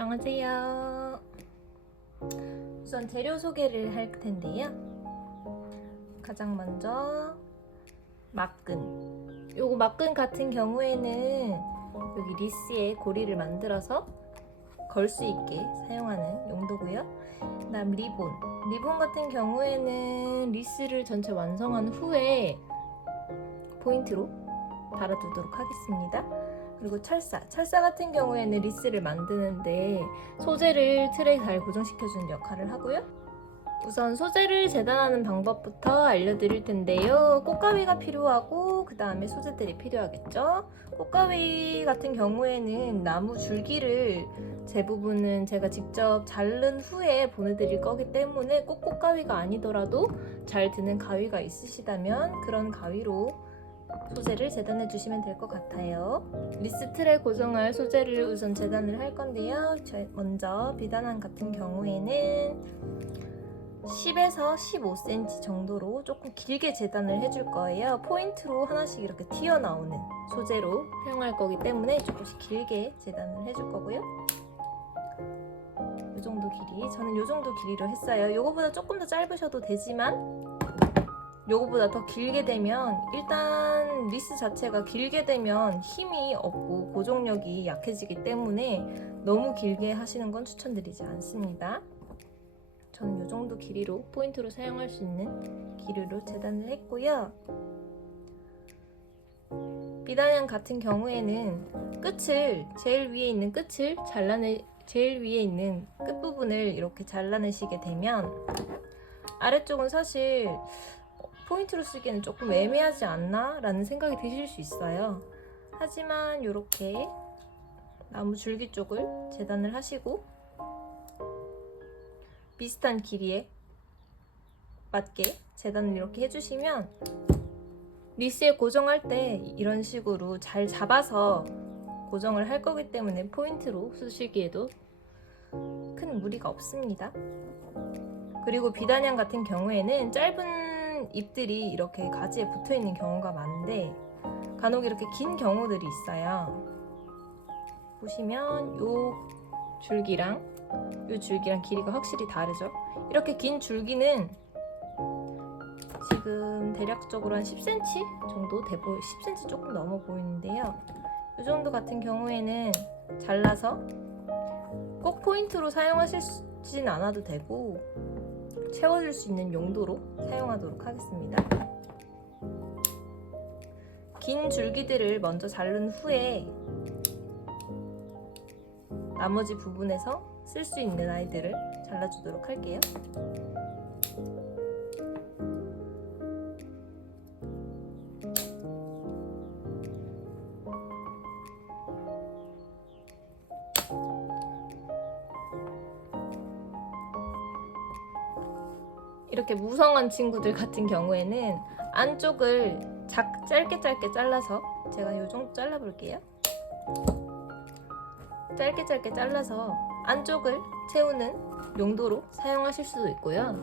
안녕하세요. 우선 재료 소개를 할 텐데요. 가장 먼저 막근. 요거 막근 같은 경우에는 여기 리스에 고리를 만들어서 걸 수 있게 사용하는 용도고요. 그다음 리본. 리본 같은 경우에는 리스를 전체 완성한 후에 포인트로 달아두도록 하겠습니다. 그리고 철사 같은 경우에는 리스를 만드는데 소재를 틀에 잘 고정시켜주는 역할을 하고요. 우선 소재를 재단하는 방법부터 알려드릴 텐데요. 꽃가위가 필요하고 그 다음에 소재들이 필요하겠죠. 꽃가위 같은 경우에는 나무 줄기를 대부분은 제가 직접 자른 후에 보내드릴 거기 때문에 꼭 꽃가위가 아니더라도 잘 드는 가위가 있으시다면 그런 가위로 소재를 재단해 주시면 될 것 같아요. 리스 틀에 고정할 소재를 우선 재단을 할 건데요. 먼저 비단안 같은 경우에는 10에서 15cm 정도로 조금 길게 재단을 해줄 거예요. 포인트로 하나씩 이렇게 튀어나오는 소재로 사용할 거기 때문에 조금씩 길게 재단을 해줄 거고요. 이 정도 길이, 저는 이 정도 길이로 했어요. 요거보다 조금 더 짧으셔도 되지만 요거보다 더 길게 되면 일단 리스 자체가 길게 되면 힘이 없고 고정력이 약해지기 때문에 너무 길게 하시는 건 추천드리지 않습니다. 저는 이 정도 길이로 포인트로 사용할 수 있는 길이로 재단을 했고요. 비단양 같은 경우에는 끝을 제일 위에 있는 끝을 제일 위에 있는 끝부분을 이렇게 잘라내시게 되면 아래쪽은 사실 포인트로 쓰기에는 조금 애매하지 않나? 라는 생각이 드실 수 있어요. 하지만 이렇게 나무 줄기 쪽을 재단을 하시고 비슷한 길이에 맞게 재단을 이렇게 해주시면 리스에 고정할 때 이런 식으로 잘 잡아서 고정을 할 거기 때문에 포인트로 쓰시기에도 큰 무리가 없습니다. 그리고 비단양 같은 경우에는 짧은 잎들이 이렇게 가지에 붙어 있는 경우가 많은데 간혹 이렇게 긴 경우들이 있어요. 보시면 요 줄기랑 길이가 확실히 다르죠. 이렇게 긴 줄기는 지금 대략적으로 한 10cm 정도 10cm 조금 넘어 보이는데요. 이 정도 같은 경우에는 잘라서 꼭 포인트로 사용하시진 않아도 되고 채워줄 수 있는 용도로 사용하도록 하겠습니다. 긴 줄기들을 먼저 자른 후에 나머지 부분에서 쓸 수 있는 아이들을 잘라주도록 할게요. 이렇게 무성한 친구들 같은 경우에는 안쪽을 짧게 잘라서 제가 이 정도 잘라볼게요. 짧게 잘라서 안쪽을 채우는 용도로 사용하실 수도 있고요.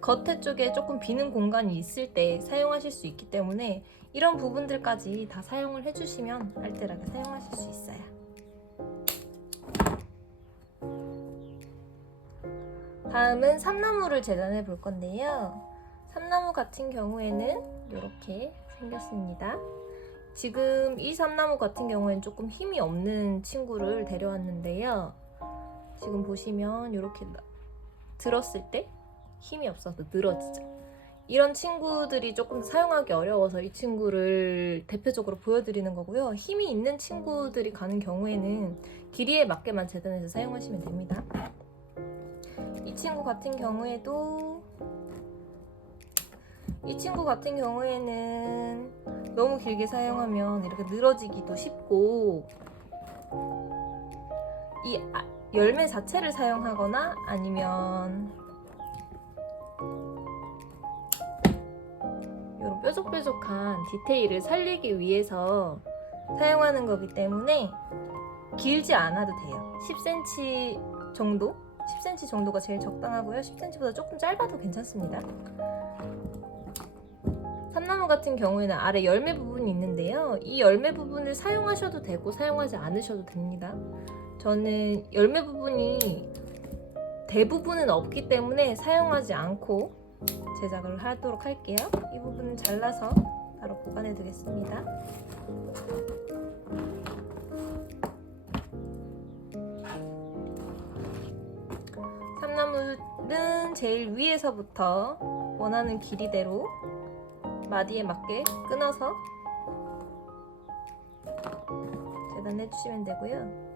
겉에 쪽에 조금 비는 공간이 있을 때 사용하실 수 있기 때문에 이런 부분들까지 다 사용을 해주시면 알뜰하게 사용하실 수 있어요. 다음은 삼나무를 재단해 볼 건데요. 삼나무 같은 경우에는 이렇게 생겼습니다. 지금 이 삼나무 같은 경우에는 조금 힘이 없는 친구를 데려왔는데요. 지금 보시면 이렇게 들었을 때 힘이 없어서 늘어지죠. 이런 친구들이 조금 사용하기 어려워서 이 친구를 대표적으로 보여드리는 거고요. 힘이 있는 친구들이 가는 경우에는 길이에 맞게만 재단해서 사용하시면 됩니다. 이 친구 같은 경우에는 너무 길게 사용하면 이렇게 늘어지기도 쉽고 이 열매 자체를 사용하거나 아니면 이런 뾰족뾰족한 디테일을 살리기 위해서 사용하는 거기 때문에 길지 않아도 돼요. 10cm 정도? 10cm 정도가 제일 적당하고요. 10cm보다 조금 짧아도 괜찮습니다. 참나무 같은 경우에는 아래 열매 부분이 있는데요. 이 열매 부분을 사용하셔도 되고 사용하지 않으셔도 됩니다. 저는 열매 부분이 대부분은 없기 때문에 사용하지 않고 제작을 하도록 할게요. 이 부분은 잘라서 따로 보관해 두겠습니다. 참나무는 제일 위에서부터 원하는 길이대로 마디에 맞게 끊어서 재단해 주시면 되고요.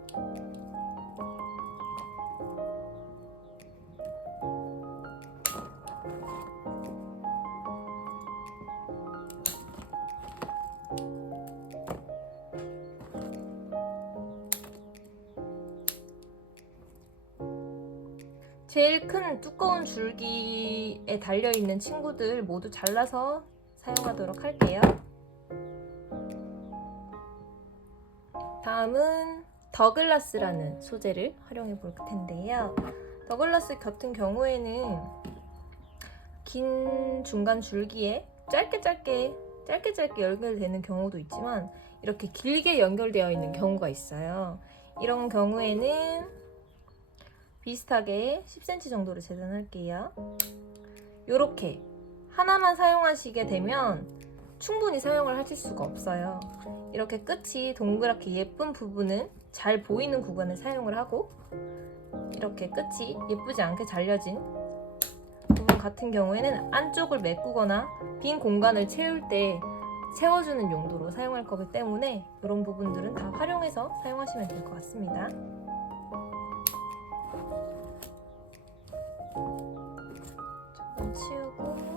제일 큰 두꺼운 줄기에 달려있는 친구들 모두 잘라서 사용하도록 할게요. 다음은 더글라스라는 소재를 활용해 볼 텐데요. 더글라스 같은 경우에는 긴 중간 줄기에 짧게 연결되는 경우도 있지만 이렇게 길게 연결되어 있는 경우가 있어요. 이런 경우에는 비슷하게 10cm 정도를 재단할게요. 이렇게 하나만 사용하시게 되면 충분히 사용을 하실 수가 없어요. 이렇게 끝이 동그랗게 예쁜 부분은 잘 보이는 구간을 사용을 하고, 이렇게 끝이 예쁘지 않게 잘려진 부분 같은 경우에는 안쪽을 메꾸거나 빈 공간을 채울 때 채워주는 용도로 사용할 거기 때문에 이런 부분들은 다 활용해서 사용하시면 될 것 같습니다. 조금 치우고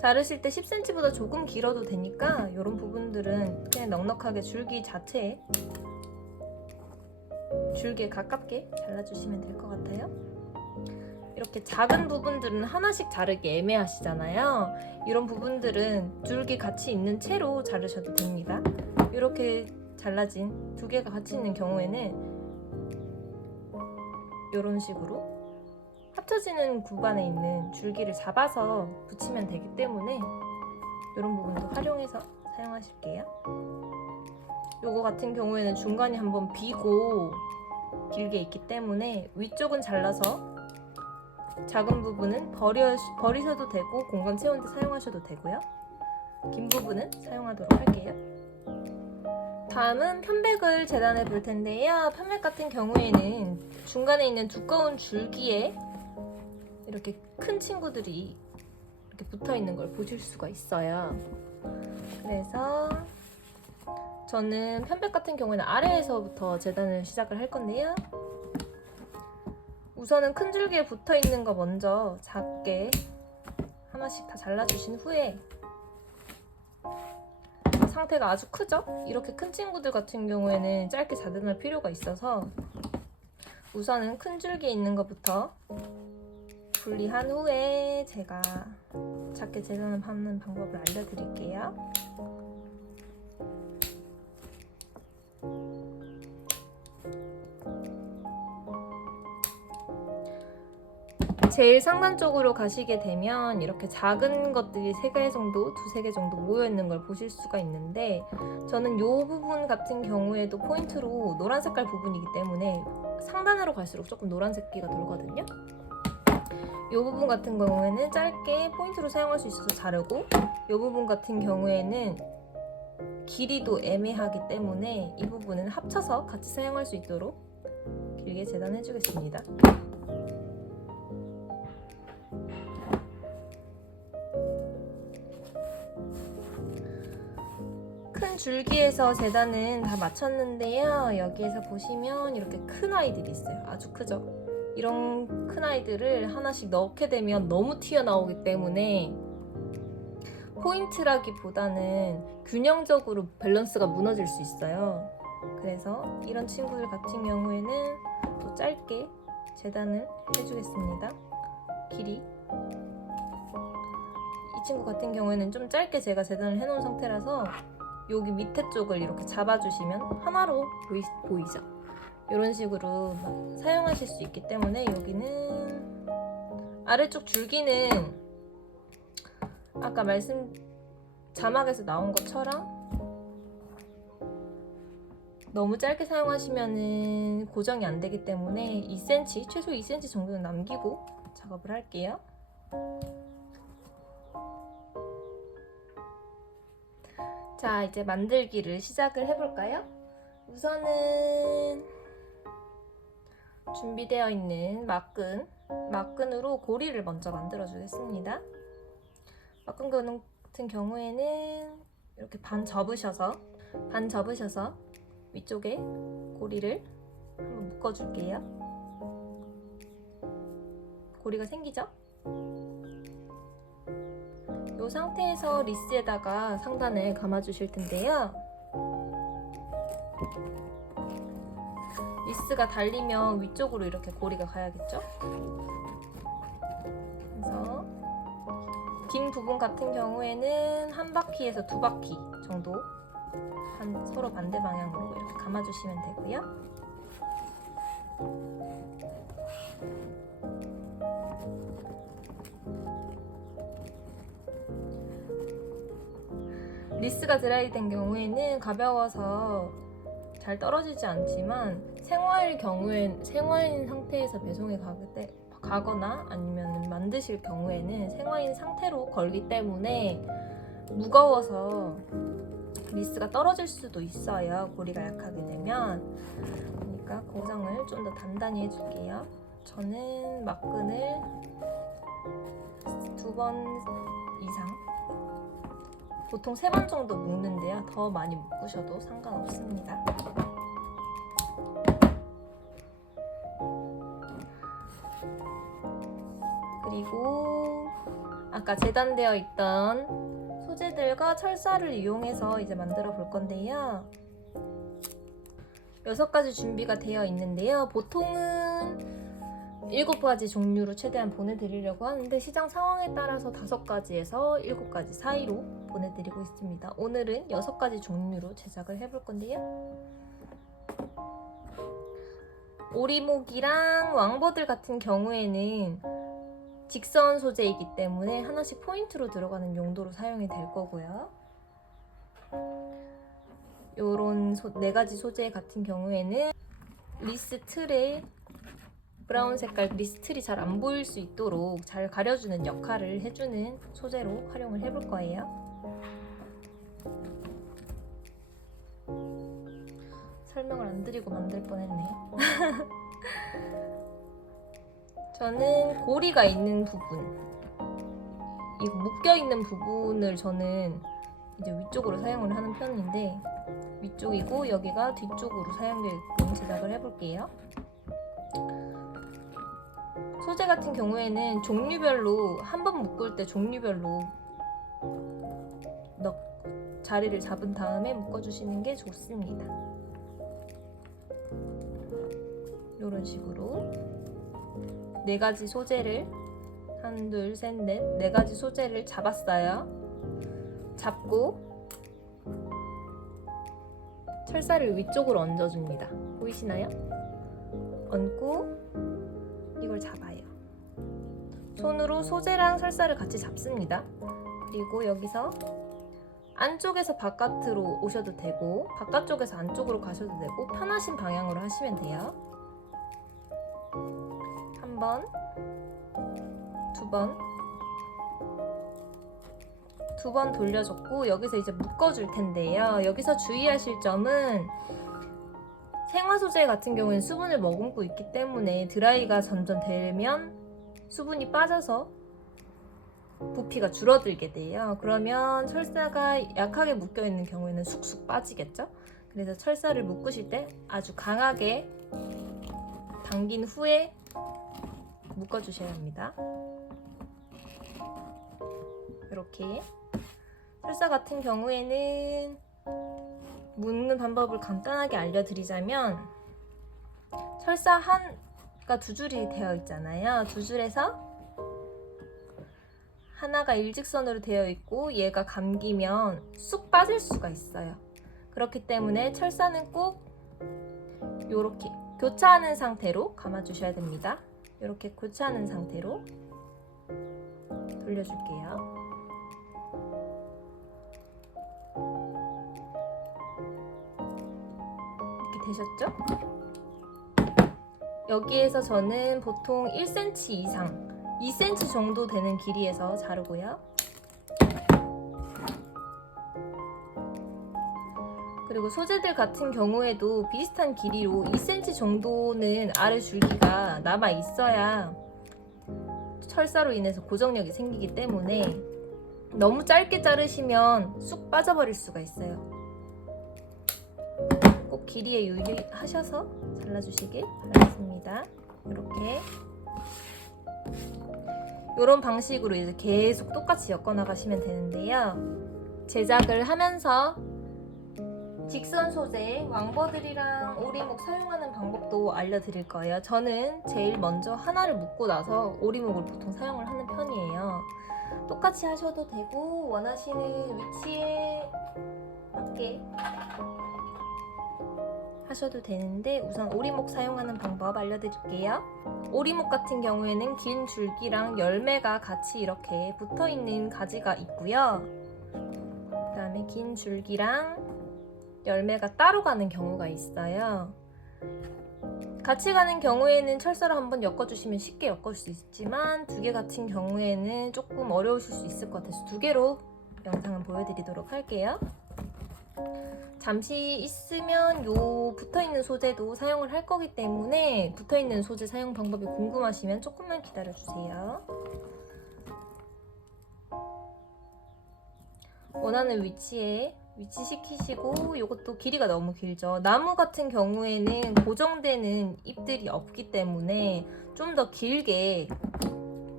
자르실 때 10cm보다 조금 길어도 되니까 이런 부분들은 그냥 넉넉하게 줄기 자체에 줄기에 가깝게 잘라주시면 될 것 같아요. 이렇게 작은 부분들은 하나씩 자르기 애매하시잖아요. 이런 부분들은 줄기 같이 있는 채로 자르셔도 됩니다. 이렇게 잘라진 두 개가 같이 있는 경우에는 이런 식으로 합쳐지는 구간에 있는 줄기를 잡아서 붙이면 되기 때문에 이런 부분도 활용해서 사용하실게요. 요거 같은 경우에는 중간이 한번 비고 길게 있기 때문에 위쪽은 잘라서 작은 부분은 버리셔도 되고 공간 채우는 데 사용하셔도 되고요. 긴 부분은 사용하도록 할게요. 다음은 편백을 재단해 볼 텐데요. 편백 같은 경우에는 중간에 있는 두꺼운 줄기에 이렇게 큰 친구들이 이렇게 붙어 있는 걸 보실 수가 있어요. 그래서 저는 편백 같은 경우에는 아래에서부터 재단을 시작을 할 건데요. 우선은 큰 줄기에 붙어 있는 거 먼저 작게 하나씩 다 잘라주신 후에, 상태가 아주 크죠? 이렇게 큰 친구들 같은 경우에는 짧게 재단할 필요가 있어서 우선은 큰 줄기에 있는 것부터 분리한 후에 제가 작게 재단을 하는 방법을 알려드릴게요. 제일 상단 쪽으로 가시게 되면 이렇게 작은 것들이 3개 정도, 2-3개 정도 모여있는 걸 보실 수가 있는데, 저는 이 부분 같은 경우에도 포인트로 노란 색깔 부분이기 때문에 상단으로 갈수록 조금 노란색기가 돌거든요. 이 부분 같은 경우에는 짧게 포인트로 사용할 수 있어서 자르고, 이 부분 같은 경우에는 길이도 애매하기 때문에 이 부분은 합쳐서 같이 사용할 수 있도록 길게 재단해 주겠습니다. 큰 줄기에서 재단은 다 마쳤는데요. 여기에서 보시면 이렇게 큰 아이들이 있어요. 아주 크죠? 이런 큰 아이들을 하나씩 넣게 되면 너무 튀어나오기 때문에 포인트라기보다는 균형적으로 밸런스가 무너질 수 있어요. 그래서 이런 친구들 같은 경우에는 또 짧게 재단을 해주겠습니다. 길이. 이 친구 같은 경우에는 좀 짧게 제가 재단을 해놓은 상태라서 여기 밑에 쪽을 이렇게 잡아주시면 하나로 보이죠? 이런 식으로 막 사용하실 수 있기 때문에 여기는 아래쪽 줄기는 아까 자막에서 나온 것처럼 너무 짧게 사용하시면 고정이 안 되기 때문에 2cm, 최소 2cm 정도는 남기고 작업을 할게요. 자, 이제 만들기를 시작을 해볼까요? 우선은 준비되어 있는 막근으로 고리를 먼저 만들어 주겠습니다. 막근 같은 경우에는 이렇게 반 접으셔서 위쪽에 고리를 한번 묶어줄게요. 고리가 생기죠? 이 상태에서 리스에다가 상단을 감아주실 텐데요. 리스가 달리면 위쪽으로 이렇게 고리가 가야겠죠? 그래서 긴 부분 같은 경우에는 한 바퀴에서 두 바퀴 정도 서로 반대 방향으로 이렇게 감아주시면 되고요. 리스가 드라이된 경우에는 가벼워서 잘 떨어지지 않지만 생화인 상태에서 배송이 가거나 아니면 만드실 경우에는 생화인 상태로 걸기 때문에 무거워서 리스가 떨어질 수도 있어요. 고리가 약하게 되면. 그러니까 고정을 좀 더 단단히 해줄게요. 저는 막근을 2번 이상, 보통 3번 정도 묶는데요. 더 많이 묶으셔도 상관없습니다. 그리고 아까 재단되어 있던 소재들과 철사를 이용해서 이제 만들어 볼 건데요. 6가지 준비가 되어 있는데요. 보통은 7가지 종류로 최대한 보내드리려고 하는데 시장 상황에 따라서 5가지에서 7가지 사이로 보내드리고 있습니다. 오늘은 6가지 종류로 제작을 해볼 건데요. 오리목이랑 왕버들 같은 경우에는 직선 소재이기 때문에 하나씩 포인트로 들어가는 용도로 사용이 될 거고요. 요런 4가지 소재 같은 경우에는 리스 틀에 브라운 색깔 리스 틀이 잘 안 보일 수 있도록 잘 가려주는 역할을 해주는 소재로 활용을 해볼 거예요. 설명을 안 드리고 만들 뻔했네요. 저는 고리가 있는 부분, 이 묶여있는 부분을 저는 이제 위쪽으로 사용을 하는 편인데, 위쪽이고 여기가 뒤쪽으로 사용되게끔 제작을 해볼게요. 소재 같은 경우에는 종류별로 한 번 묶을 때 종류별로 자리를 잡은 다음에 묶어주시는 게 좋습니다. 이런 식으로 4가지 소재를 1, 2, 3, 4가지 소재를 잡았어요. 잡고 철사를 위쪽으로 얹어줍니다. 보이시나요? 얹고 이걸 잡아요. 손으로 소재랑 철사를 같이 잡습니다. 그리고 여기서 안쪽에서 바깥으로 오셔도 되고 바깥쪽에서 안쪽으로 가셔도 되고 편하신 방향으로 하시면 돼요. 1번, 2번, 2번 돌려줬고 여기서 이제 묶어줄 텐데요. 여기서 주의하실 점은 생화 소재 같은 경우에는 수분을 머금고 있기 때문에 드라이가 점점 되면 수분이 빠져서 부피가 줄어들게 돼요. 그러면 철사가 약하게 묶여 있는 경우에는 쑥쑥 빠지겠죠? 그래서 철사를 묶으실 때 아주 강하게 당긴 후에 묶어주셔야 합니다. 이렇게 철사 같은 경우에는 묶는 방법을 간단하게 알려드리자면 철사 하나가 2줄이 되어 있잖아요. 2줄에서 하나가 일직선으로 되어 있고 얘가 감기면 쑥 빠질 수가 있어요. 그렇기 때문에 철사는 꼭 이렇게 교차하는 상태로 감아주셔야 됩니다. 이렇게 교차하는 상태로 돌려줄게요. 이렇게 되셨죠? 여기에서 저는 보통 1cm 이상 2cm 정도 되는 길이에서 자르고요. 그리고 소재들 같은 경우에도 비슷한 길이로 2cm 정도는 아래 줄기가 남아 있어야 철사로 인해서 고정력이 생기기 때문에 너무 짧게 자르시면 쑥 빠져버릴 수가 있어요. 꼭 길이에 유의하셔서 잘라주시길 바라겠습니다. 이렇게 이런 방식으로 이제 계속 똑같이 엮어 나가시면 되는데요. 제작을 하면서 직선 소재, 왕버들이랑 오리목 사용하는 방법도 알려드릴 거예요. 저는 제일 먼저 하나를 묶고 나서 오리목을 보통 사용을 하는 편이에요. 똑같이 하셔도 되고 원하시는 위치에 맞게 하셔도 되는데 우선 오리목 사용하는 방법 알려드릴게요. 오리목 같은 경우에는 긴 줄기랑 열매가 같이 이렇게 붙어있는 가지가 있고요. 그 다음에 긴 줄기랑 열매가 따로 가는 경우가 있어요. 같이 가는 경우에는 철사로 한번 엮어주시면 쉽게 엮을 수 있지만 두 개 같은 경우에는 조금 어려우실 수 있을 것 같아서 두 개로 영상을 보여드리도록 할게요. 잠시 있으면 요 붙어있는 소재도 사용을 할 거기 때문에 붙어있는 소재 사용 방법이 궁금하시면 조금만 기다려주세요. 원하는 위치에 위치시키시고 이것도 길이가 너무 길죠. 나무 같은 경우에는 고정되는 잎들이 없기 때문에 좀 더 길게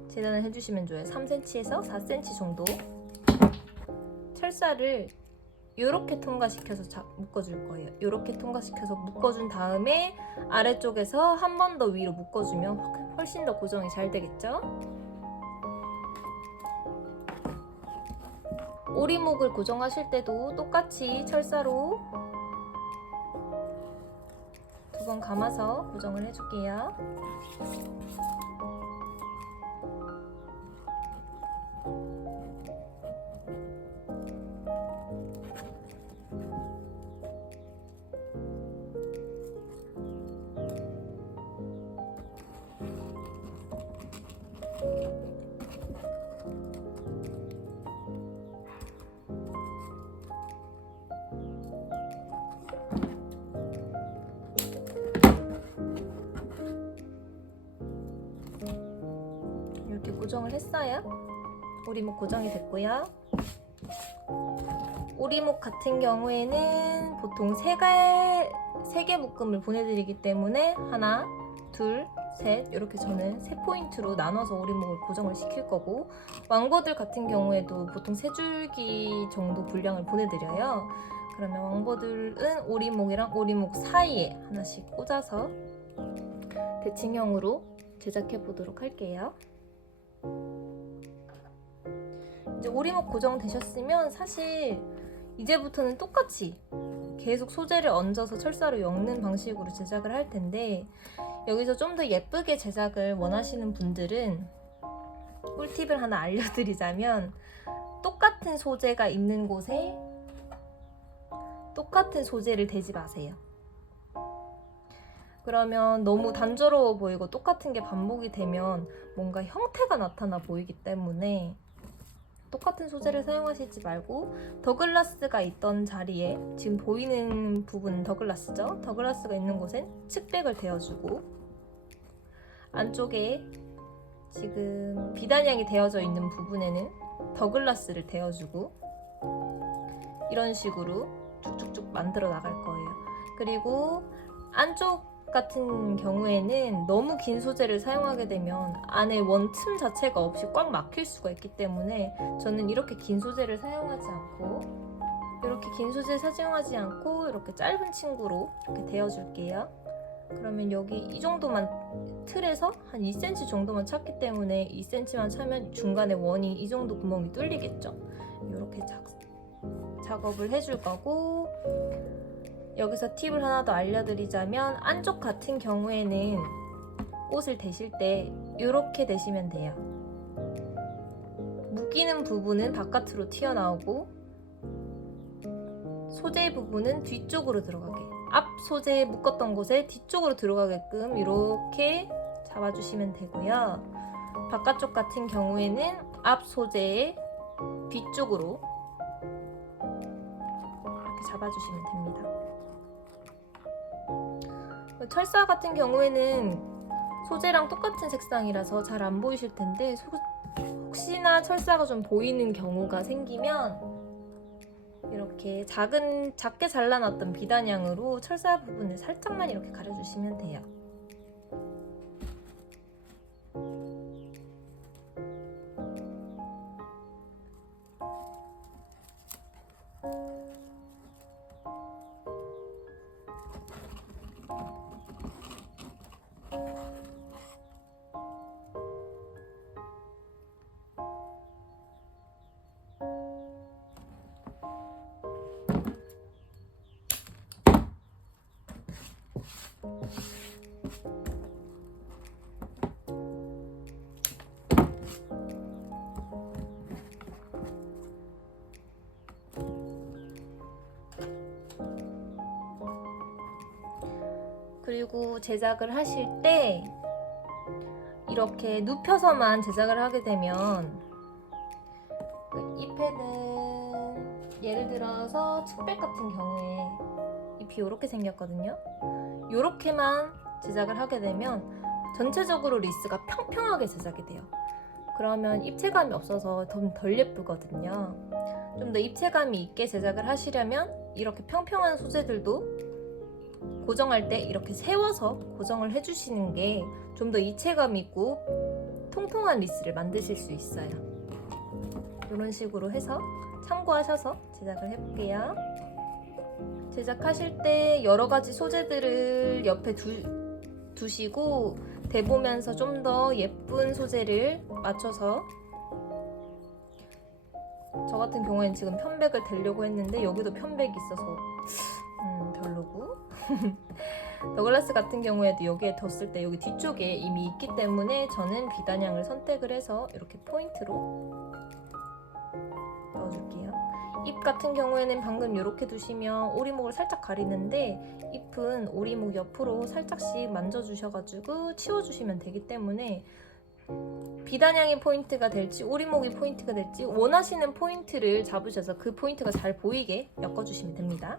재단을 해주시면 좋아요. 3cm에서 4cm 정도 철사를 이렇게 통과시켜서 묶어줄 거예요. 이렇게 통과시켜서 묶어준 다음에 아래쪽에서 한 번 더 위로 묶어주면 훨씬 더 고정이 잘 되겠죠? 오리목을 고정하실 때도 똑같이 철사로 두 번 감아서 고정을 해줄게요. 이렇게 고정을 했어요. 오리목 고정이 됐고요. 오리목 같은 경우에는 보통 3개 묶음을 보내드리기 때문에 하나, 둘, 셋 이렇게 저는 3포인트로 나눠서 오리목을 고정을 시킬 거고 왕버들 같은 경우에도 보통 3줄기 정도 분량을 보내드려요. 그러면 왕버들은 오리목이랑 오리목 사이에 하나씩 꽂아서 대칭형으로 제작해 보도록 할게요. 이제 오리목 고정되셨으면 사실 이제부터는 똑같이 계속 소재를 얹어서 철사로 엮는 방식으로 제작을 할 텐데 여기서 좀 더 예쁘게 제작을 원하시는 분들은 꿀팁을 하나 알려드리자면 똑같은 소재가 있는 곳에 똑같은 소재를 대지 마세요. 그러면 너무 단조로워 보이고 똑같은 게 반복이 되면 뭔가 형태가 나타나 보이기 때문에 똑같은 소재를 사용하시지 말고 더글라스가 있던 자리에 지금 보이는 부분 더글라스죠? 더글라스가 있는 곳엔 측백을 대어주고 안쪽에 지금 비단향이 되어져 있는 부분에는 더글라스를 대어주고 이런 식으로 쭉쭉쭉 만들어 나갈 거예요. 그리고 안쪽 같은 경우에는 너무 긴 소재를 사용하게 되면 안에 원틈 자체가 없이 꽉 막힐 수가 있기 때문에 저는 이렇게 긴 소재를 사용하지 않고 이렇게 짧은 친구로 이렇게 대어줄게요. 그러면 여기 이 정도만 틀에서 한 2cm 정도만 찼기 때문에 2cm만 차면 중간에 원이 이 정도 구멍이 뚫리겠죠. 이렇게 작업을 해줄 거고 여기서 팁을 하나 더 알려드리자면 안쪽 같은 경우에는 옷을 대실 때 이렇게 대시면 돼요. 묶이는 부분은 바깥으로 튀어나오고 소재 부분은 뒤쪽으로 들어가게, 앞 소재 묶었던 곳에 뒤쪽으로 들어가게끔 이렇게 잡아주시면 되고요. 바깥쪽 같은 경우에는 앞 소재의 뒤쪽으로 이렇게 잡아주시면 됩니다. 철사 같은 경우에는 소재랑 똑같은 색상이라서 잘 안 보이실 텐데 혹시나 철사가 좀 보이는 경우가 생기면 이렇게 작게 잘라놨던 비단양으로 철사 부분을 살짝만 이렇게 가려주시면 돼요. 그리고 제작을 하실 때 이렇게 눕혀서만 제작을 하게 되면 잎에는 예를 들어서 측백 같은 경우에 잎이 이렇게 생겼거든요. 이렇게만 제작을 하게 되면 전체적으로 리스가 평평하게 제작이 돼요. 그러면 입체감이 없어서 좀 덜 예쁘거든요. 좀 더 입체감이 있게 제작을 하시려면 이렇게 평평한 소재들도 고정할 때 이렇게 세워서 고정을 해주시는 게 좀 더 입체감 있고 통통한 리스를 만드실 수 있어요. 이런 식으로 해서 참고하셔서 제작을 해볼게요. 제작하실 때 여러 가지 소재들을 옆에 두시고 대보면서 좀 더 예쁜 소재를 맞춰서, 저 같은 경우에는 지금 편백을 대려고 했는데 여기도 편백이 있어서 별로고 더글라스 같은 경우에도 여기에 뒀을 때 여기 뒤쪽에 이미 있기 때문에 저는 비단양을 선택을 해서 이렇게 포인트로 넣어줄게요. 잎 같은 경우에는 방금 이렇게 두시면 오리목을 살짝 가리는데 잎은 오리목 옆으로 살짝씩 만져주셔가지고 치워주시면 되기 때문에 비단양이 포인트가 될지 오리목이 포인트가 될지 원하시는 포인트를 잡으셔서 그 포인트가 잘 보이게 엮어주시면 됩니다.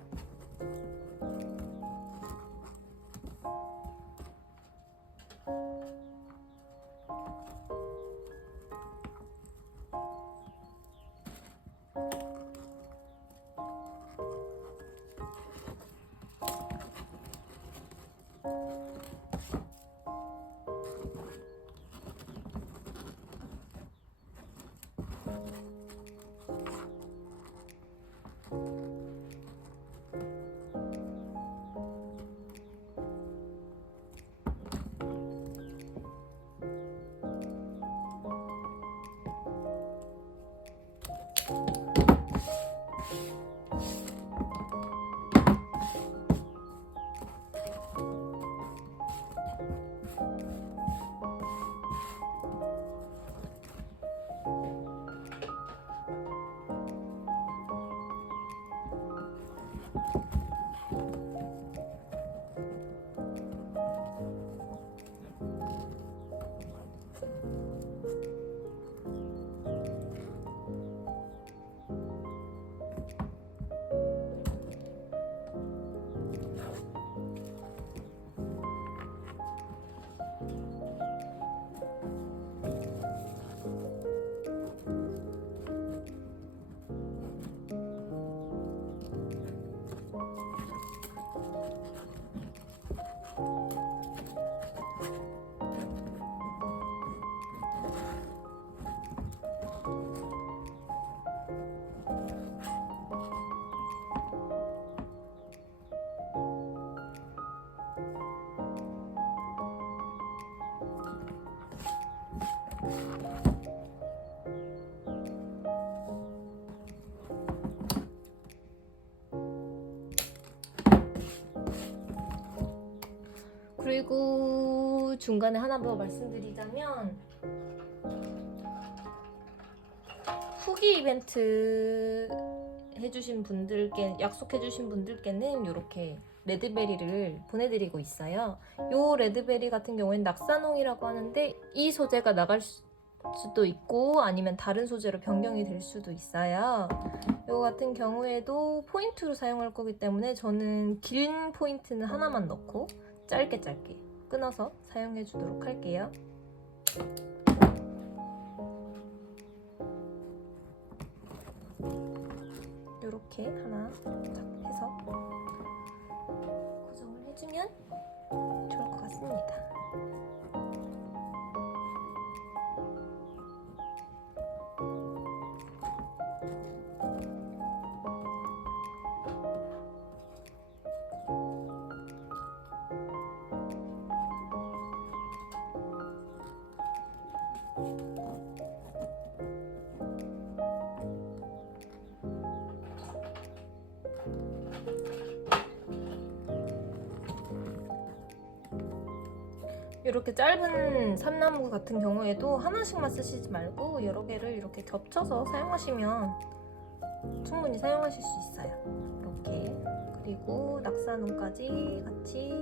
그리고 중간에 하나 더 말씀드리자면 후기 이벤트 해주신 분들께, 약속해주신 분들께는 이렇게 레드베리를 보내드리고 있어요. 요 레드베리 같은 경우에는 낙산홍이라고 하는데 이 소재가 나갈 수도 있고 아니면 다른 소재로 변경이 될 수도 있어요. 요 같은 경우에도 포인트로 사용할 거기 때문에 저는 긴 포인트는 하나만 넣고 짧게 끊어서 사용해 주도록 할게요. 이렇게 하나 해서 고정을 해주면 좋을 것 같습니다. 이렇게 짧은 삼나무 같은 경우에도 하나씩만 쓰시지 말고 여러 개를 이렇게 겹쳐서 사용하시면 충분히 사용하실 수 있어요. 이렇게. 그리고 낙산홍까지 같이 이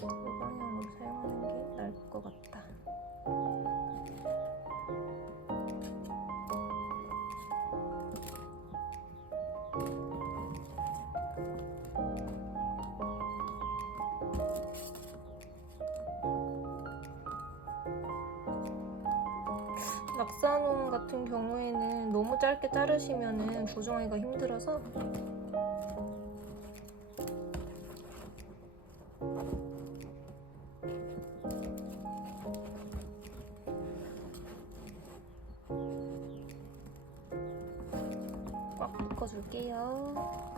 방향으로 사용하는 게 나을 것 같다. 낙산홍 같은 경우에는 너무 짧게 자르시면은 고정하기가 힘들어서 꽉 묶어줄게요.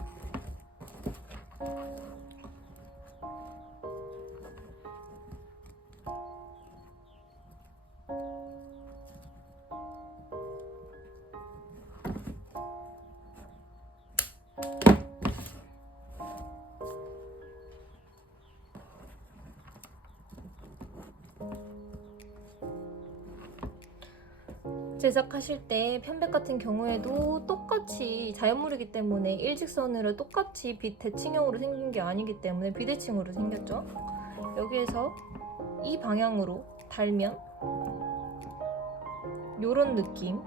제작하실 때 편백 같은 경우에도 똑같이 자연물이기 때문에 일직선으로 똑같이 빛 대칭형으로 생긴 게 아니기 때문에 비대칭으로 생겼죠. 여기에서 이 방향으로 달면 요런 느낌,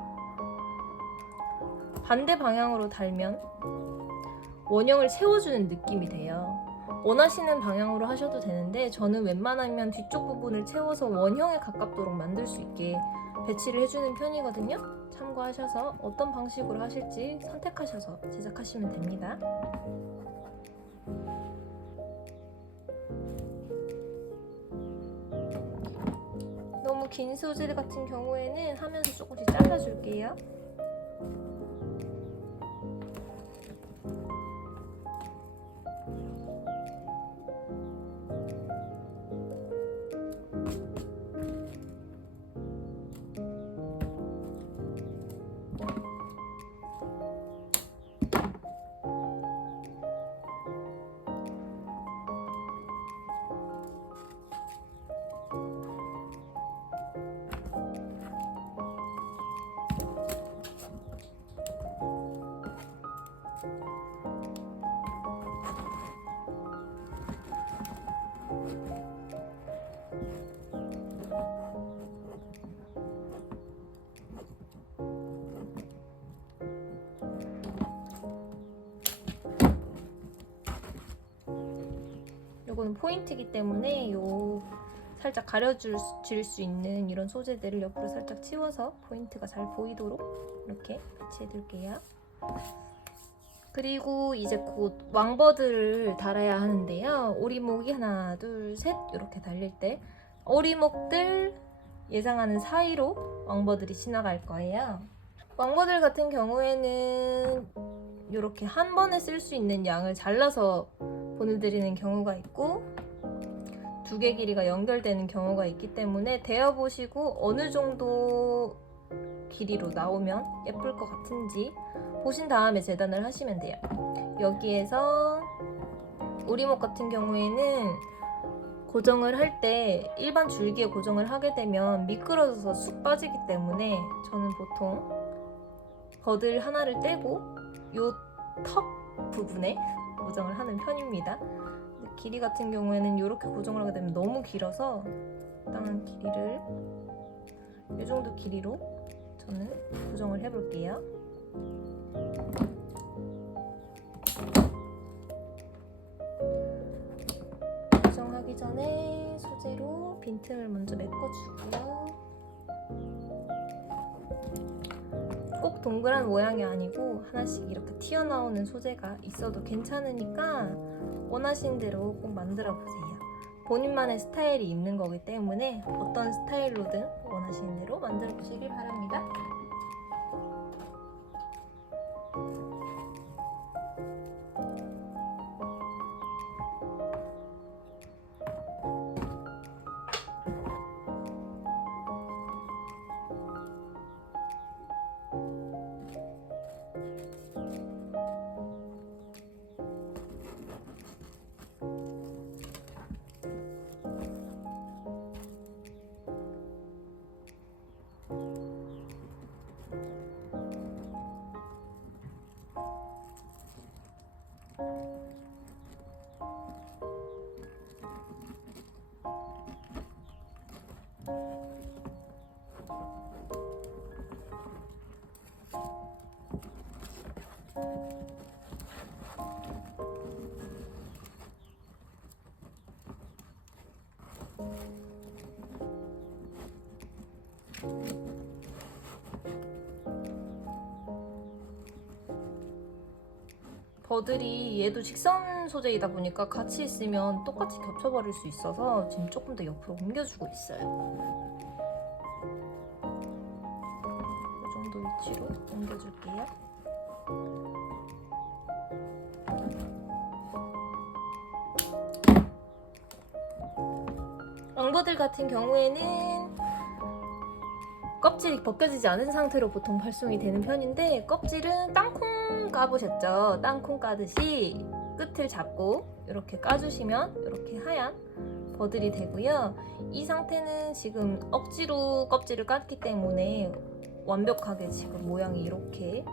반대 방향으로 달면 원형을 채워주는 느낌이 돼요. 원하시는 방향으로 하셔도 되는데 저는 웬만하면 뒤쪽 부분을 채워서 원형에 가깝도록 만들 수 있게 배치를 해주는 편이거든요. 참고하셔서 어떤 방식으로 하실지 선택하셔서 제작하시면 됩니다. 너무 긴 소재 같은 경우에는 하면서 조금씩 잘라줄게요. 요거는 포인트이기 때문에 요 살짝 가려줄 수 있는 이런 소재들을 옆으로 살짝 치워서 포인트가 잘 보이도록 이렇게 배치해 둘게요. 그리고 이제 곧 왕버드를 달아야 하는데요. 오리목이 하나, 둘, 셋 이렇게 달릴 때 오리목들 예상하는 사이로 왕버들이 지나갈 거예요. 왕버들 같은 경우에는 이렇게 한 번에 쓸 수 있는 양을 잘라서 보내드리는 경우가 있고 두 개 길이가 연결되는 경우가 있기 때문에 대여보시고 어느 정도 길이로 나오면 예쁠 것 같은지 보신 다음에 재단을 하시면 돼요. 여기에서 오리목 같은 경우에는 고정을 할 때 일반 줄기에 고정을 하게 되면 미끄러져서 쑥 빠지기 때문에 저는 보통 버들 하나를 떼고 요 턱 부분에 고정을 하는 편입니다. 길이 같은 경우에는 이렇게 고정을 하게 되면 너무 길어서 적당한 길이를 이 정도 길이로 저는 고정을 해볼게요. 고정하기 전에 소재로 빈틈을 먼저 메꿔주고요. 꼭 동그란 모양이 아니고 하나씩 이렇게 튀어나오는 소재가 있어도 괜찮으니까 원하시는 대로 꼭 만들어 보세요. 본인만의 스타일이 있는 거기 때문에 어떤 스타일로든 원하시는 대로 만들어 보시길 바랍니다. 버들이 얘도 직선 소재이다 보니까 같이 있으면 똑같이 겹쳐버릴 수 있어서 지금 조금 더 옆으로 옮겨주고 있어요. 이 정도 위치로 옮겨줄게요. 엉버들 같은 경우에는 껍질이 벗겨지지 않은 상태로 보통 발송이 되는 편인데, 껍질은 땅콩 까보셨죠? 땅콩 까듯이 끝을 잡고 이렇게 까주시면 이렇게 하얀 버들이 되고요. 이 상태는 지금 억지로 껍질을 깠기 때문에 완벽하게 지금 모양이 이렇게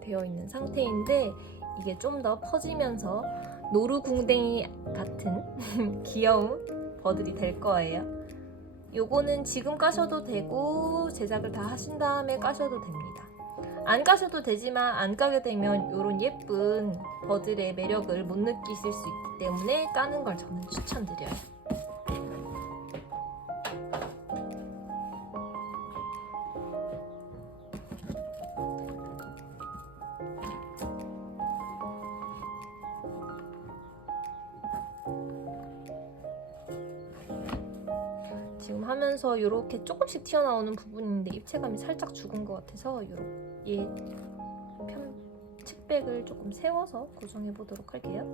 되어 있는 상태인데, 이게 좀 더 퍼지면서 노루궁뎅이 같은 귀여운 버들이 될 거예요. 요거는 지금 까셔도 되고 제작을 다 하신 다음에 까셔도 됩니다. 안 까셔도 되지만 안 까게 되면 이런 예쁜 버들의 매력을 못 느끼실 수 있기 때문에 까는 걸 저는 추천드려요. 지금 하면서 이렇게 조금씩 튀어나오는 부분인데 입체감이 살짝 죽은 것 같아서 얘 측백을 조금 세워서 고정해 보도록 할게요.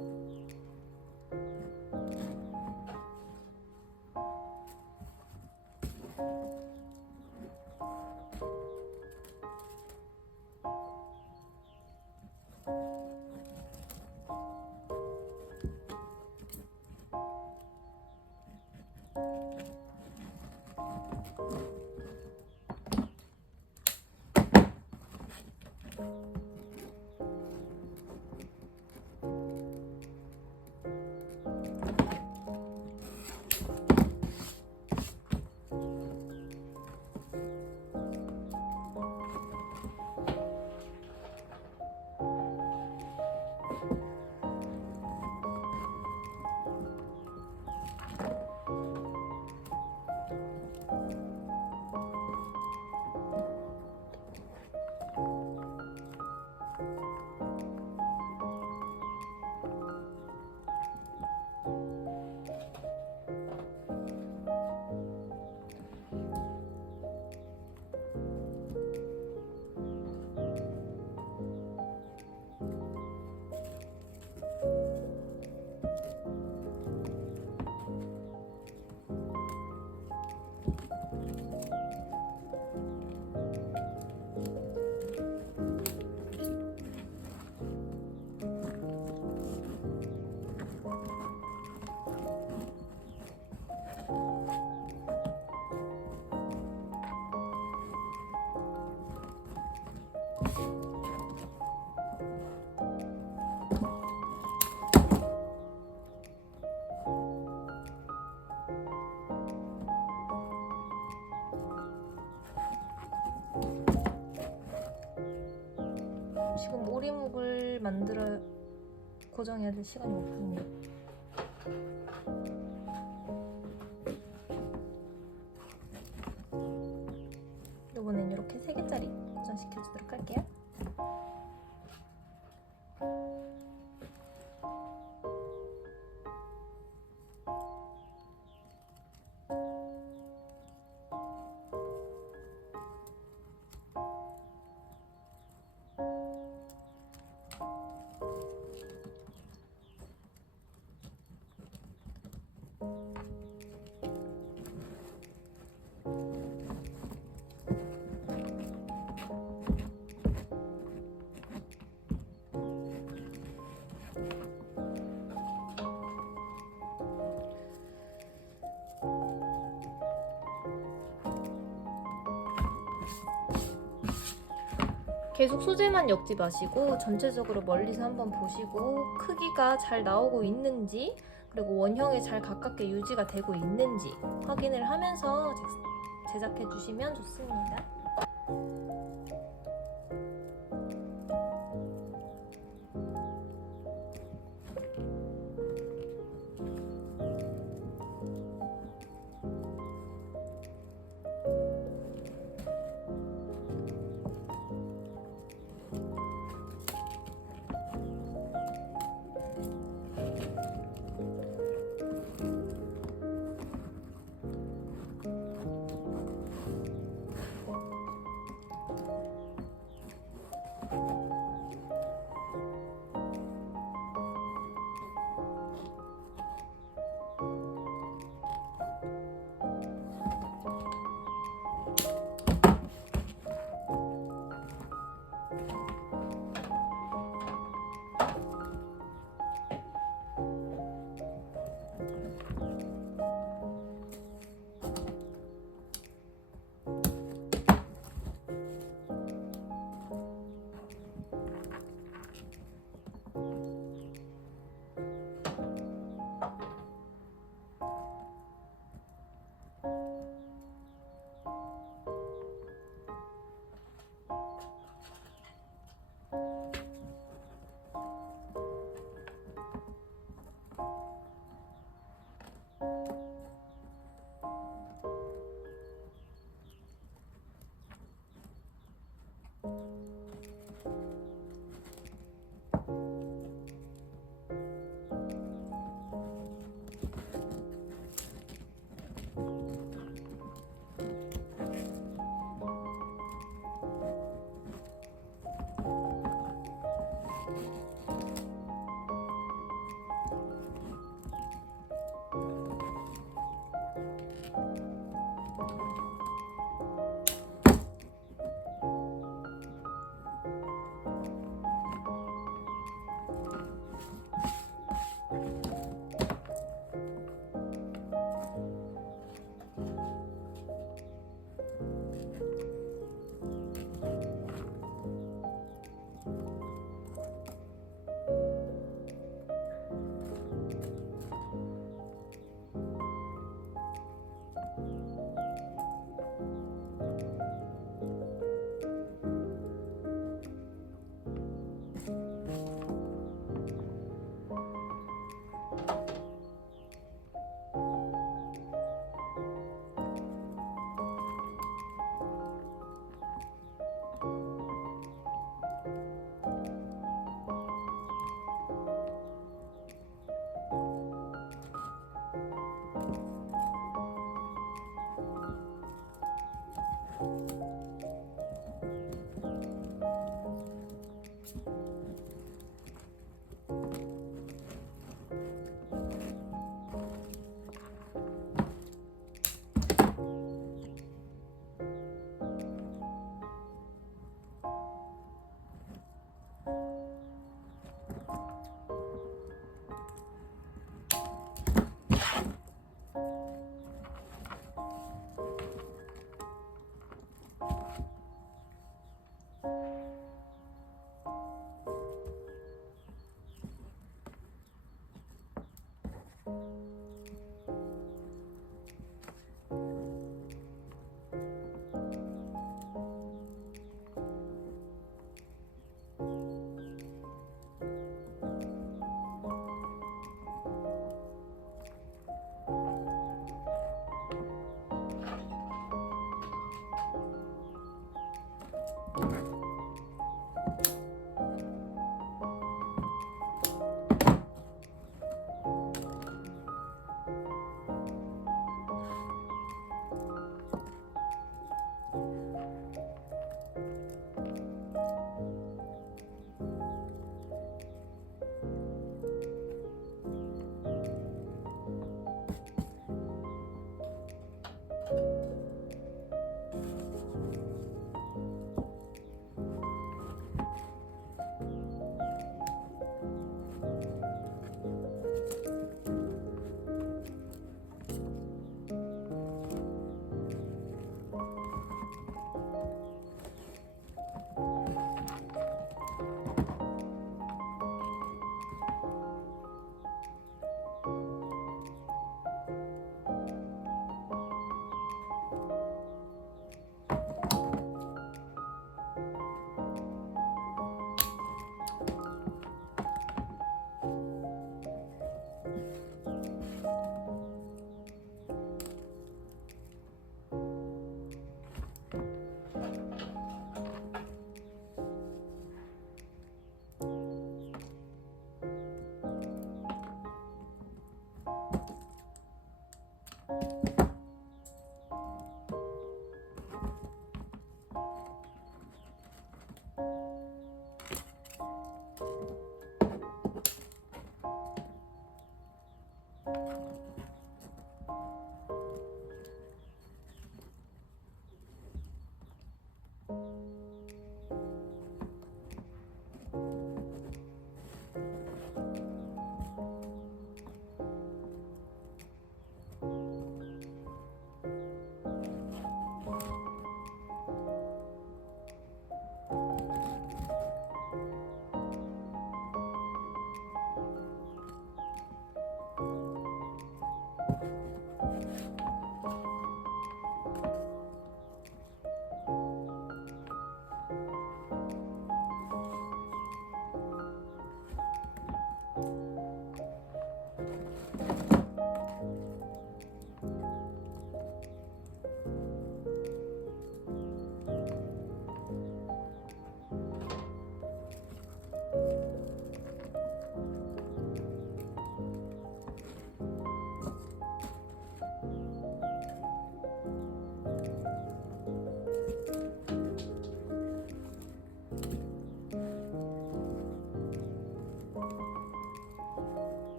지금 오리묵을 만들어 고정해야 될 시간이 없거든요. 이번엔 이렇게 3개짜리 고정시켜주도록 할게요. 계속 소재만 엮지 마시고 전체적으로 멀리서 한번 보시고 크기가 잘 나오고 있는지, 그리고 원형에 잘 가깝게 유지가 되고 있는지 확인을 하면서 제작해 주시면 좋습니다.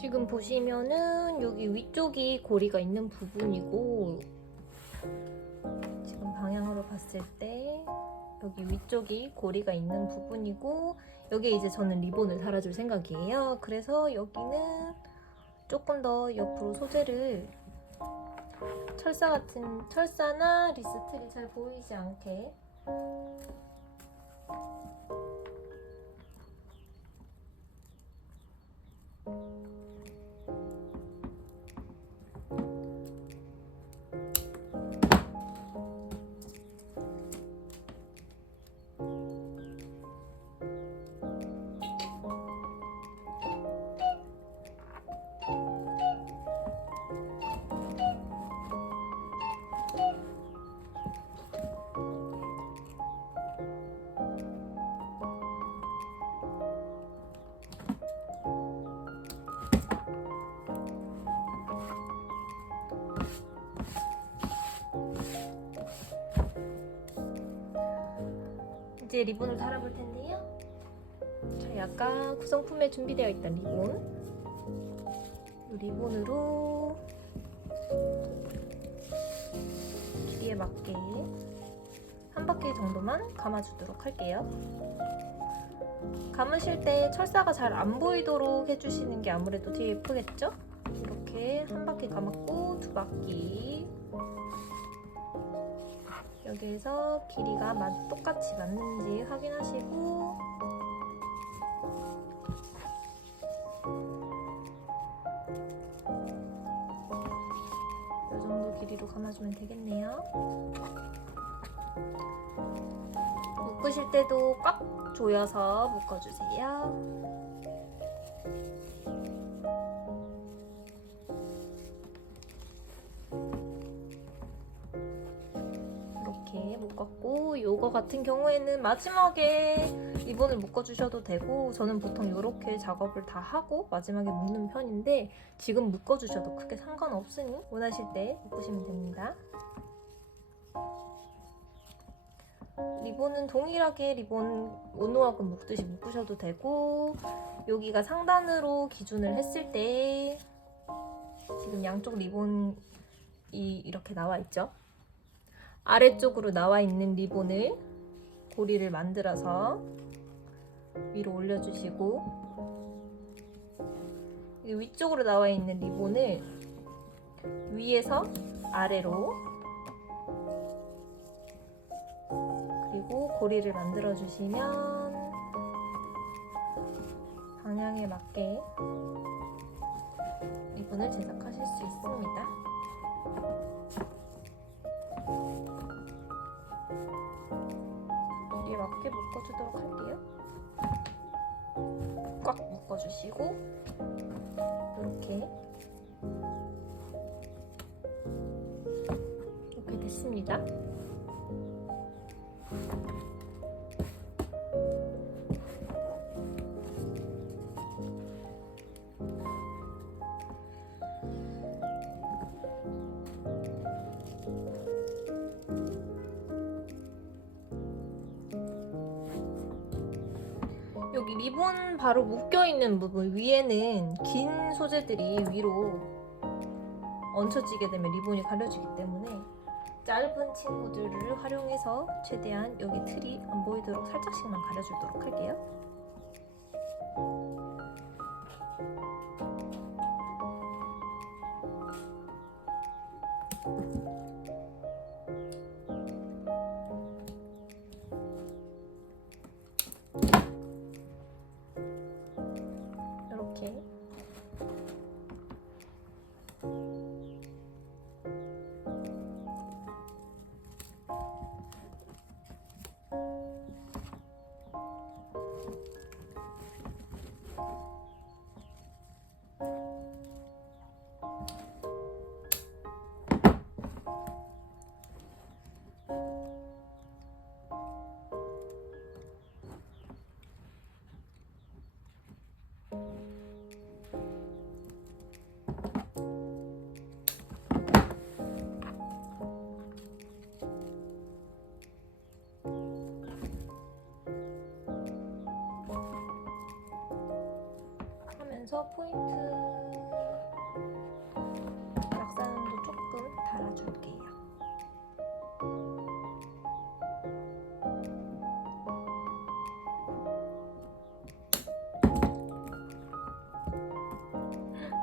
지금 보시면은 여기 위쪽이 고리가 있는 부분이고, 지금 방향으로 봤을 때 여기 위쪽이 고리가 있는 부분이고, 여기에 이제 저는 리본을 달아줄 생각이에요. 그래서 여기는 조금 더 옆으로 소재를 철사나 리스트리 잘 보이지 않게 이제 리본을 달아볼 텐데요. 저희 아까 구성품에 준비되어 있던 리본, 이 리본으로 길이에 맞게 한 바퀴 정도만 감아주도록 할게요. 감으실 때 철사가 잘 안 보이도록 해주시는 게 아무래도 되게 예쁘겠죠? 이렇게 한 바퀴 감았고, 두 바퀴 여기에서 길이가 똑같이 맞는지 확인하시고 이 정도 길이로 감아주면 되겠네요. 묶으실 때도 꽉 조여서 묶어주세요. 이렇게 묶었고, 요거 같은 경우에는 마지막에 리본을 묶어주셔도 되고, 저는 보통 이렇게 작업을 다 하고 마지막에 묶는 편인데 지금 묶어주셔도 크게 상관없으니 원하실 때 묶으시면 됩니다. 리본은 동일하게 리본 원호하고 묶듯이 묶으셔도 되고, 여기가 상단으로 기준을 했을 때 지금 양쪽 리본이 이렇게 나와 있죠. 아래쪽으로 나와 있는 리본을 고리를 만들어서 위로 올려주시고, 위쪽으로 나와 있는 리본을 위에서 아래로, 그리고 고리를 만들어 주시면 방향에 맞게 리본을 제작하실 수 있습니다. 길이에 맞게 묶어주도록 할게요. 꽉 묶어주시고 이렇게 됐습니다. 여기 리본 바로 묶여있는 부분 위에는 긴 소재들이 위로 얹혀지게 되면 리본이 가려지기 때문에 짧은 친구들을 활용해서 최대한 여기 틀이 안 보이도록 살짝씩만 가려주도록 할게요. 이렇게 하면서 포인트 약산도 조금 달아줄게요.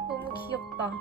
너무 귀엽다.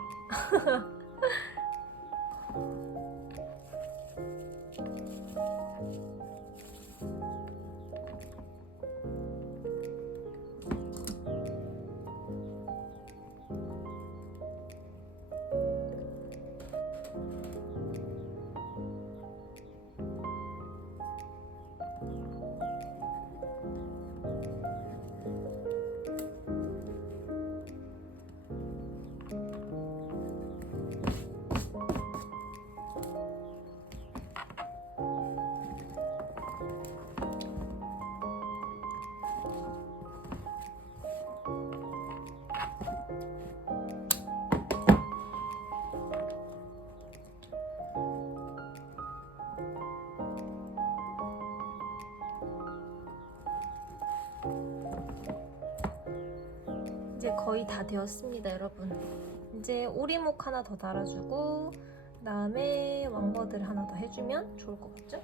이제 거의 다 되었습니다, 여러분. 이제 오리목 하나 더 달아주고 그다음에 왕버들 하나 더 해주면 좋을 것 같죠?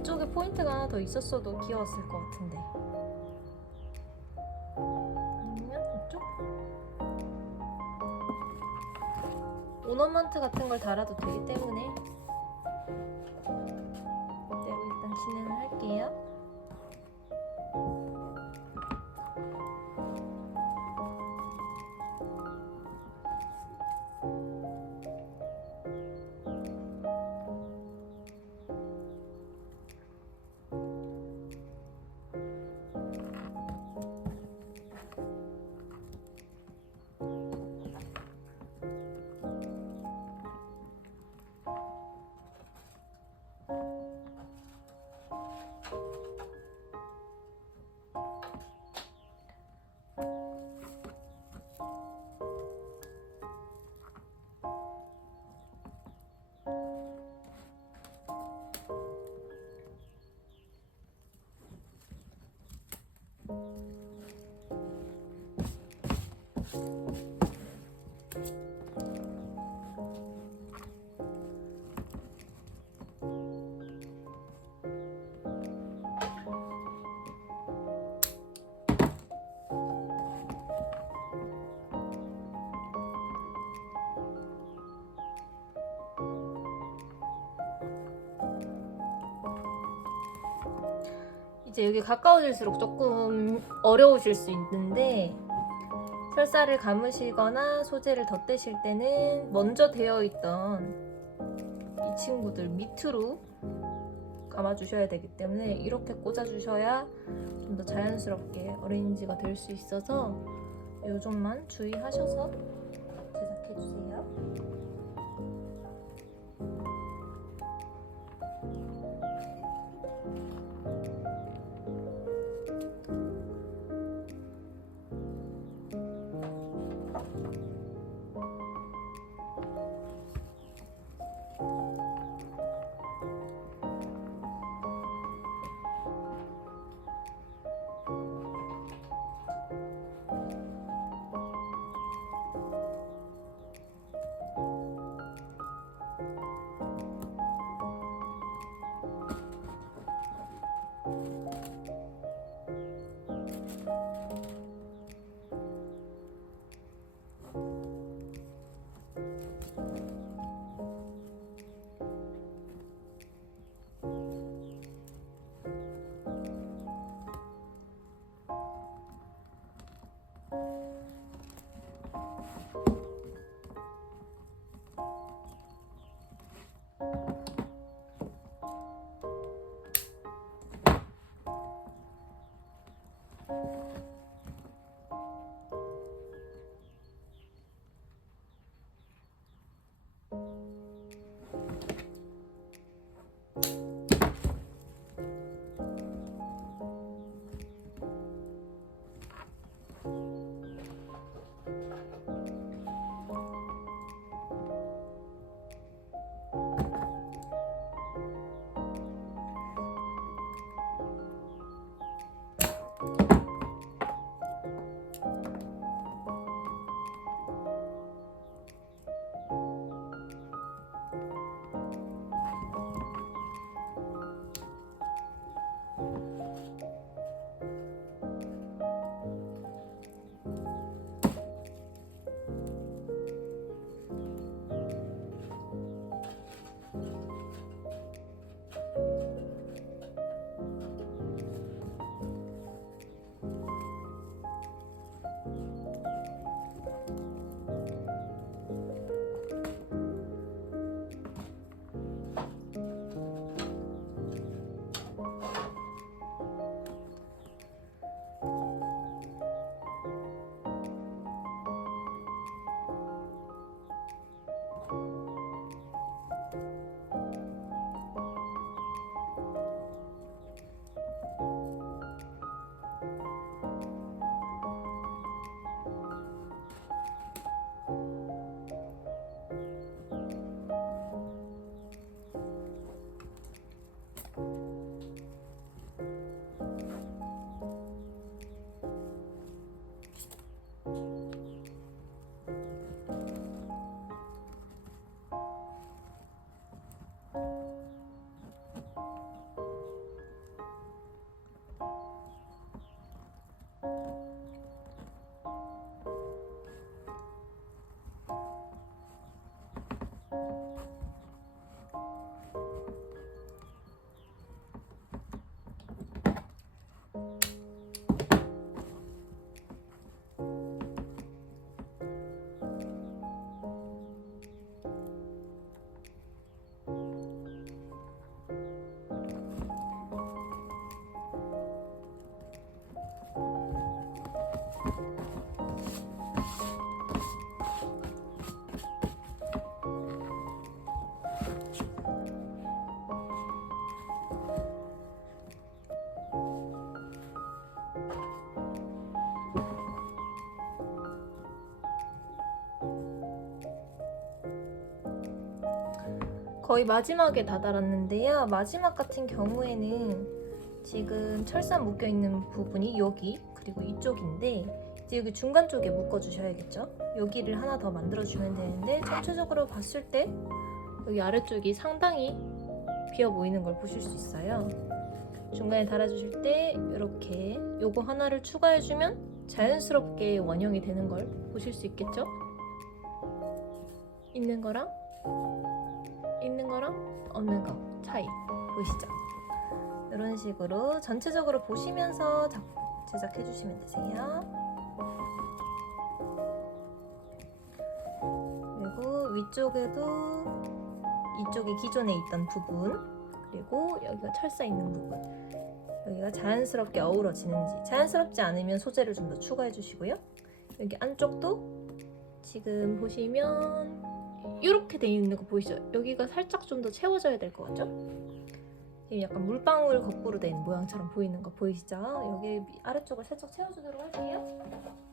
이쪽에 포인트가 하나 더 있었어도 귀여웠을 것 같은데. 아니면 이쪽? 오너먼트 같은 걸 달아도 되기 때문에 이대로 일단 진행을 할게요. 이제 여기 가까워질수록 조금 어려우실 수 있는데, 설사를 감으시거나 소재를 덧대실 때는 먼저 되어 있던 이 친구들 밑으로 감아주셔야 되기 때문에 이렇게 꽂아주셔야 좀 더 자연스럽게 어레인지가 될 수 있어서 요 점만 주의하셔서 제작해주세요. 거의 마지막에 다다랐는데요. 마지막 같은 경우에는 지금 철사 묶여 있는 부분이 여기 그리고 이쪽인데 이제 여기 중간 쪽에 묶어 주셔야겠죠. 여기를 하나 더 만들어 주면 되는데 전체적으로 봤을 때 여기 아래쪽이 상당히 비어 보이는 걸 보실 수 있어요. 중간에 달아주실 때 이렇게 요거 하나를 추가해주면 자연스럽게 원형이 되는 걸 보실 수 있겠죠? 있는 거랑 없는 거 차이 보이시죠? 이런 식으로 전체적으로 보시면서 제작해 주시면 되세요. 그리고 위쪽에도 이쪽이 기존에 있던 부분 그리고 여기가 철사 있는 부분 여기가 자연스럽게 어우러지는지 자연스럽지 않으면 소재를 좀 더 추가해 주시고요. 여기 안쪽도 지금 보시면 이렇게 돼 있는 거 보이시죠? 여기가 살짝 좀 더 채워져야 될 것 같죠? 지금 약간 물방울 거꾸로 된 모양처럼 보이는 거 보이시죠? 여기 아래쪽을 살짝 채워주도록 할게요.